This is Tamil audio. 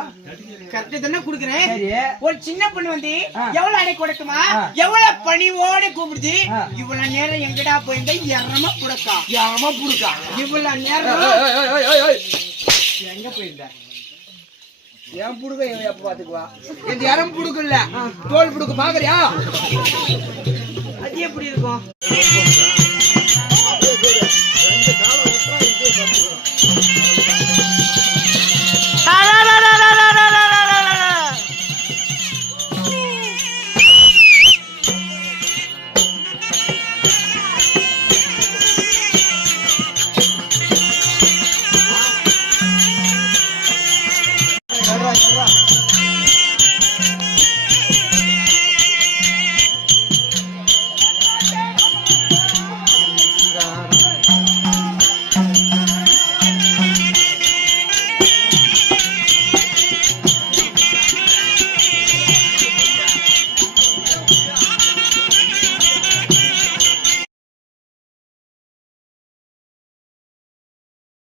அப்படியா? கரெக்ட் தானே குடுக்குறேன். ஒரு சின்ன பொண்ணு வந்து எவ்வளவு அடை கொடுக்குமா, எவ்வளவு பணிவோட கூப்பிடுது. இவ்வளவு நேரம் எங்கடா போயிருந்தா எரமா புடுக்கா இவ்வளவு நேரம் எங்க போயிருந்த? என் புடுக்க எப்ப பாத்துக்குவா? இந்த இறம் புடுக்கல, தோல் புடுக்க பாக்குறியா? அது எப்படி இருக்கும்?